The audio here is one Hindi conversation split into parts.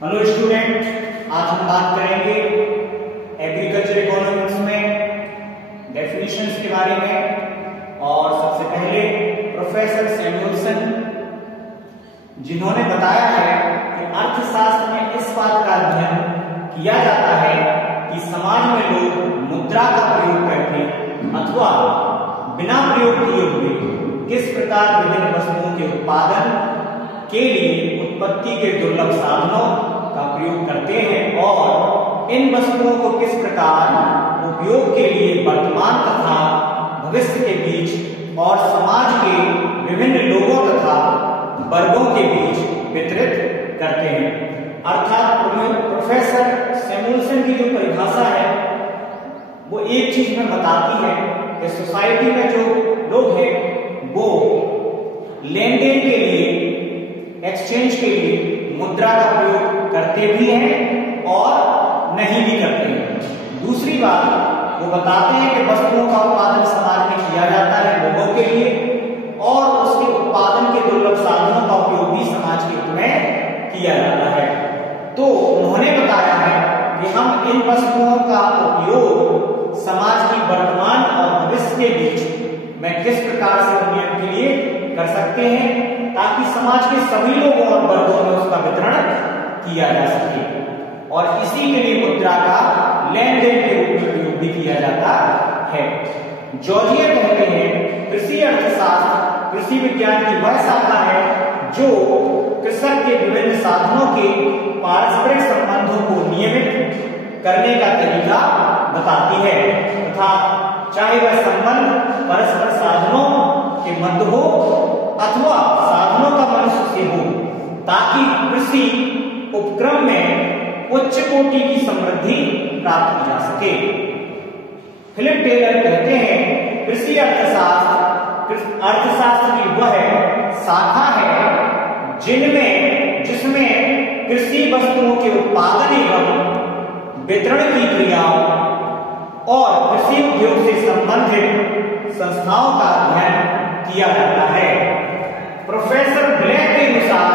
हेलो स्टूडेंट, आज हम बात करेंगे एग्रीकल्चर इकोनॉमिक्स में डेफिनेशंस के बारे में। और सबसे पहले प्रोफेसर सैमुअलसन, जिन्होंने बताया है कि अर्थशास्त्र में इस बात का अध्ययन किया जाता है कि समाज में लोग मुद्रा का प्रयोग करके अथवा बिना प्रयोग किए हुए किस प्रकार विभिन्न वस्तुओं के उत्पादन के लिए उत्पत्ति के दुर्लभ साधनों का प्रयोग करते हैं और इन वस्तुओं को किस प्रकार उपयोग के लिए वर्तमान तथा भविष्य के बीच और समाज के विभिन्न लोगों तथा वर्गों के बीच वितरित करते हैं। अर्थात प्रोफेसर सैमुअलसन की जो परिभाषा है वो एक चीज में बताती है कि सोसाइटी में जो लोग हैं वो लेन देन के लिए, एक्सचेंज के लिए मुद्रा का प्रयोग करते भी हैं और नहीं भी करते हैं। दूसरी बात, वो बताते हैं कि वस्तुओं का उत्पादन समाज में किया जाता है लोगों के लिए और उसके उत्पादन के दुर्लभ साधनों का उपयोग भी समाज के हित में किया जाता है। तो उन्होंने बताया है कि हम इन वस्तुओं का उपयोग समाज की वर्तमान और भविष्य के बीच में किस प्रकार से उन्नयन के लिए कर सकते हैं ताकि समाज के सभी लोगों और वर्गों में उसका वितरण किया जा सके। और इसी के लिए मुद्रा का लेन देन के रूप में प्रयोग भी किया जाता है। जॉर्जिया कहते हैं कृषि अर्थशास्त्र कृषि विज्ञान की वह शाखा है जो कृषक के विभिन्न साधनों के पारस्परिक संबंधों को नियमित करने का तरीका बताती है तथा चाहे वह संबंध परस्पर साधनों के मध्य हो अथवा साधनों का मनुष्य से हो, ताकि कृषि उपक्रम में उच्च कोटि की समृद्धि प्राप्त की जा सके। फिलिप टेलर कहते हैं कृषि अर्थशास्त्र की वह शाखा है जिसमें कृषि वस्तुओं के उत्पादन एवं वितरण की क्रियाओं और कृषि उद्योग से संबंधित संस्थाओं का अध्ययन किया जाता है। प्रोफेसर ब्लैक के अनुसार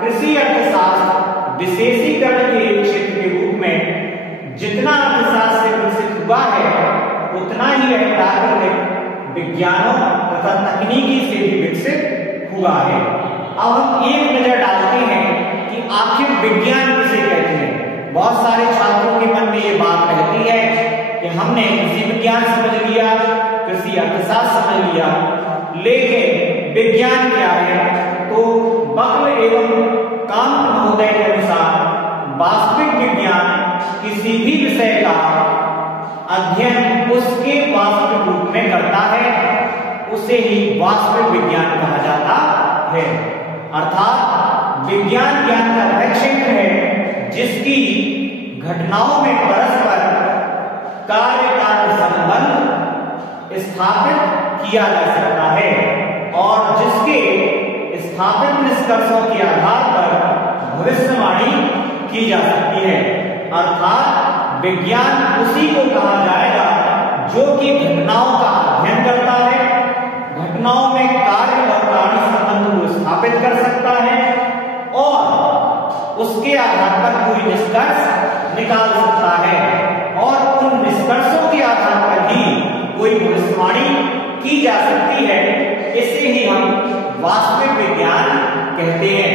कृषि अर्थशास्त्र विशेषीकरण के एक क्षेत्र के रूप में जितना अर्थशास्त्र से विकसित हुआ है उतना ही यह प्राकृतिक विज्ञानों तथा तकनीकी से भी विकसित हुआ है। अब हम एक नजर डालते हैं कि आखिर विज्ञान किसे कहते हैं। बहुत सारे छात्रों के मन में ये बात रहती है कि हमने कृषि विज्ञान समझ लिया, कृषि अर्थशास्त्र समझ लिया, लेकिन विज्ञान क्या है? तो बकल एवं कांत महोदय के अनुसार वास्तविक विज्ञान किसी भी विषय का अध्ययन उसके वास्तविक रूप में करता है, उसे ही वास्तविक विज्ञान कहा जाता है। अर्थात विज्ञान ज्ञान का वह क्षेत्र है जिसकी घटनाओं में परस्पर कार्य कारण संबंध स्थापित किया जा सकता है और जिसके स्थापित निष्कर्षों के आधार पर भविष्यवाणी की जा सकती है। अर्थात विज्ञान उसी को कहा जाएगा जो कि घटनाओं का अध्ययन करता है, घटनाओं में कार्य और कारण संबंध को स्थापित कर सकता है और उसके आधार पर कोई निष्कर्ष निकाल सकता है और उन निष्कर्षों के आधार पर ही कोई भविष्यवाणी की जा सकती है। इसे ही हम वास्तविक विज्ञान कहते हैं।